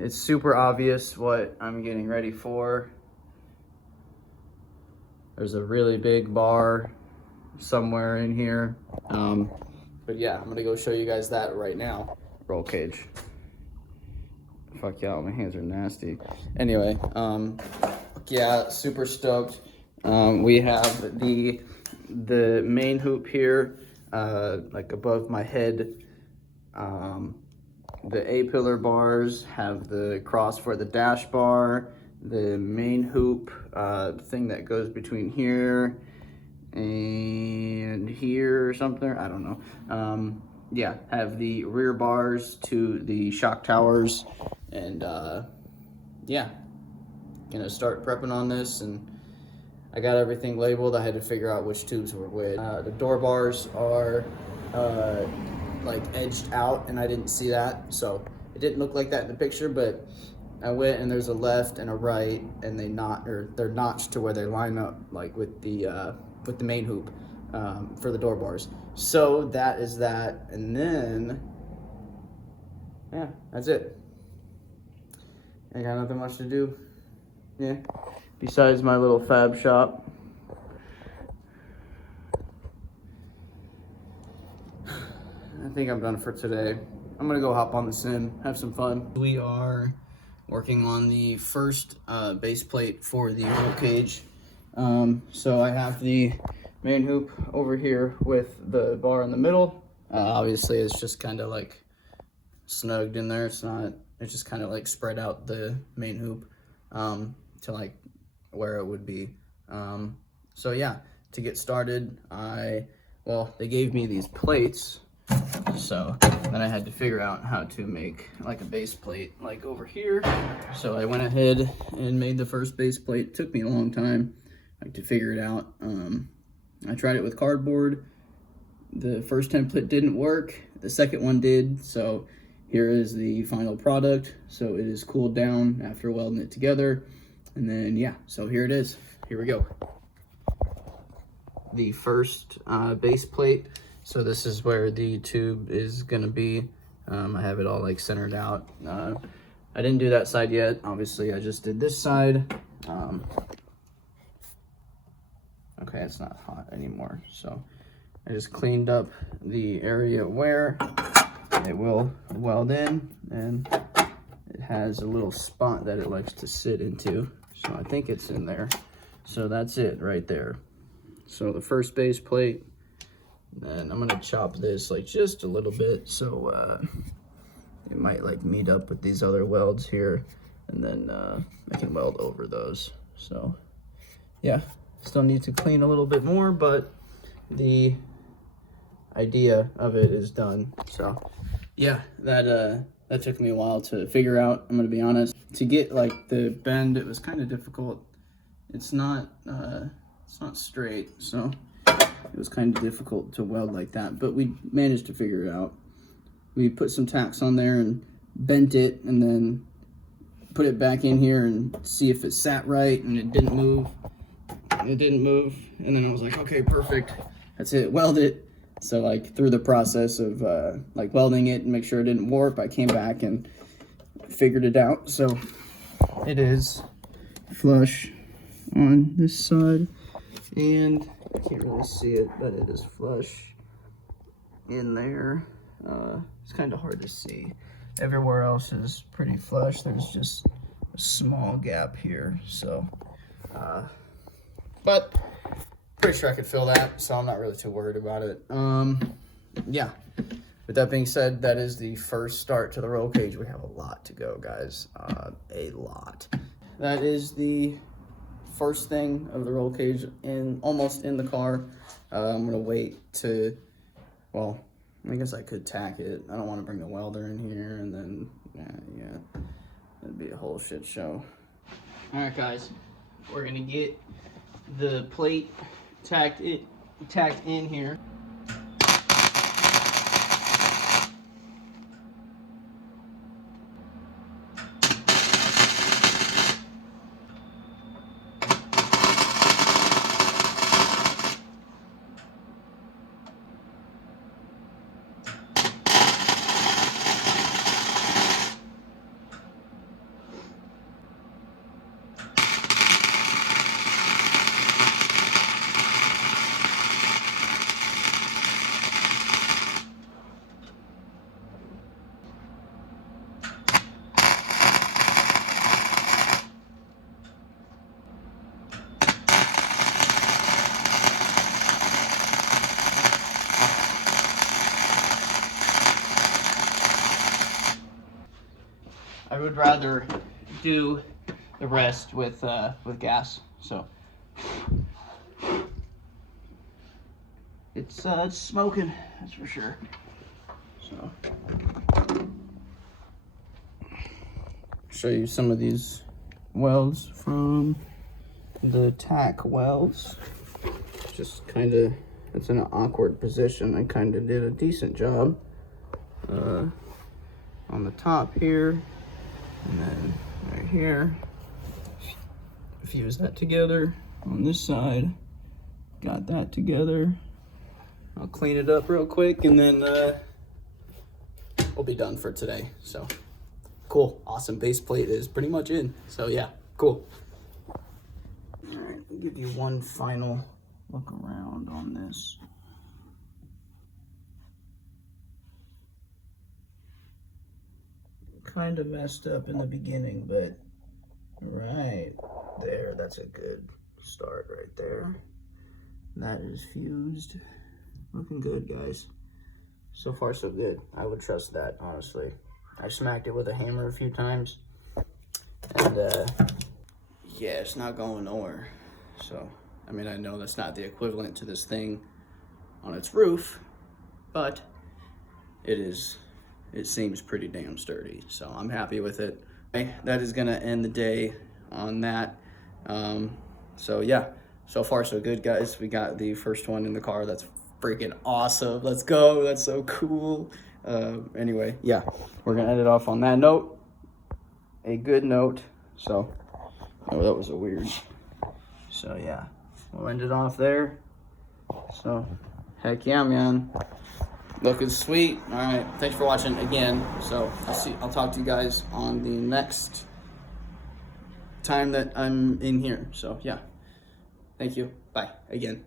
it's super obvious what I'm getting ready for. There's a really big bar somewhere in here. But yeah, I'm gonna go show you guys that right now. Roll cage. Fuck yeah, my hands are nasty. Anyway, yeah, super stoked. We have the main hoop here, like above my head. The A-pillar bars have the cross for the dash bar, the main hoop thing that goes between here and here or something, I don't know. Yeah, have the rear bars to the shock towers, and yeah, gonna start prepping on this. And I got everything labeled. I had to figure out which tubes were which. The door bars are like edged out, and I didn't see that, so it didn't look like that in the picture, but I went and there's a left and a right, and they're notched to where they line up like with the main hoop for the door bars. So that is that, and then yeah, that's it. I got nothing much to do. Yeah, besides my little fab shop. I think I'm done for today. I'm gonna go hop on the sim, have some fun. We are working on the first base plate for the roll cage. So I have the main hoop over here with the bar in the middle. Obviously it's just kind of like snugged in there. It's just kind of like spread out the main hoop to like where it would be. So yeah, to get started, they gave me these plates. So then I had to figure out how to make like a base plate like over here. So I went ahead and made the first base plate. It took me a long time like to figure it out. I tried it with cardboard. The first template didn't work. The second one did. So here is the final product. So it is cooled down after welding it together. And then yeah, so here it is. Here we go. The first base plate. So this is where the tube is gonna be. I have it all like centered out. I didn't do that side yet. Obviously, I just did this side. Okay, it's not hot anymore. So I just cleaned up the area where it will weld in, and it has a little spot that it likes to sit into. So I think it's in there. So that's it right there. So the first base plate. And I'm gonna chop this like just a little bit, so it might like meet up with these other welds here, and then I can weld over those. So yeah, still need to clean a little bit more, but the idea of it is done. So yeah, that took me a while to figure out. I'm gonna be honest. To get like the bend, it was kind of difficult. It's not straight, so it was kind of difficult to weld like that, but we managed to figure it out. We put some tacks on there and bent it, and then put it back in here and see if it sat right, and it didn't move. It didn't move, and then I was like, okay, perfect. That's it, weld it. So like through the process of like welding it and make sure it didn't warp, I came back and figured it out. So it is flush on this side, and I can't really see it, but it is flush in there. It's kind of hard to see. Everywhere else is pretty flush. There's just a small gap here. So, but pretty sure I could fill that, so I'm not really too worried about it. Yeah. With that being said, that is the first start to the roll cage. We have a lot to go, guys. A lot. That is the first thing of the roll cage almost in the car. I'm gonna wait to, well, I guess I could tack it. I don't want to bring the welder in here, and then yeah, it'd be a whole shit show. All right, guys, we're gonna get the plate tacked in here. I would rather do the rest with gas. So it's smoking, that's for sure. So show you some of these welds from the tack welds. Just kind of, it's in an awkward position. I kind of did a decent job on the top here, and then right here. Fuse that together on this side. Got that together. I'll clean it up real quick, and then we'll be done for today. So cool, awesome. Base plate is pretty much in. So yeah, cool. All right, I'll give you one final look around on this. Kind of messed up in the beginning, but right there, that's a good start right there. That is fused. Looking good, guys. So far, so good. I would trust that, honestly. I smacked it with a hammer a few times, and yeah, it's not going nowhere. So, I mean, I know that's not the equivalent to this thing on its roof, but it is. It seems pretty damn sturdy, so I'm happy with it. Okay, that is gonna end the day on that. So yeah, so far so good, guys. We got the first one in the car. That's freaking awesome. Let's go. That's so cool. Anyway, yeah, we're gonna end it off on that note. A good note. So, oh, that was a weird. So yeah, we'll end it off there. So, heck yeah, man. Looking sweet. All right, thanks for watching again. So I'll talk to you guys on the next time that I'm in here. So yeah, thank you. Bye again.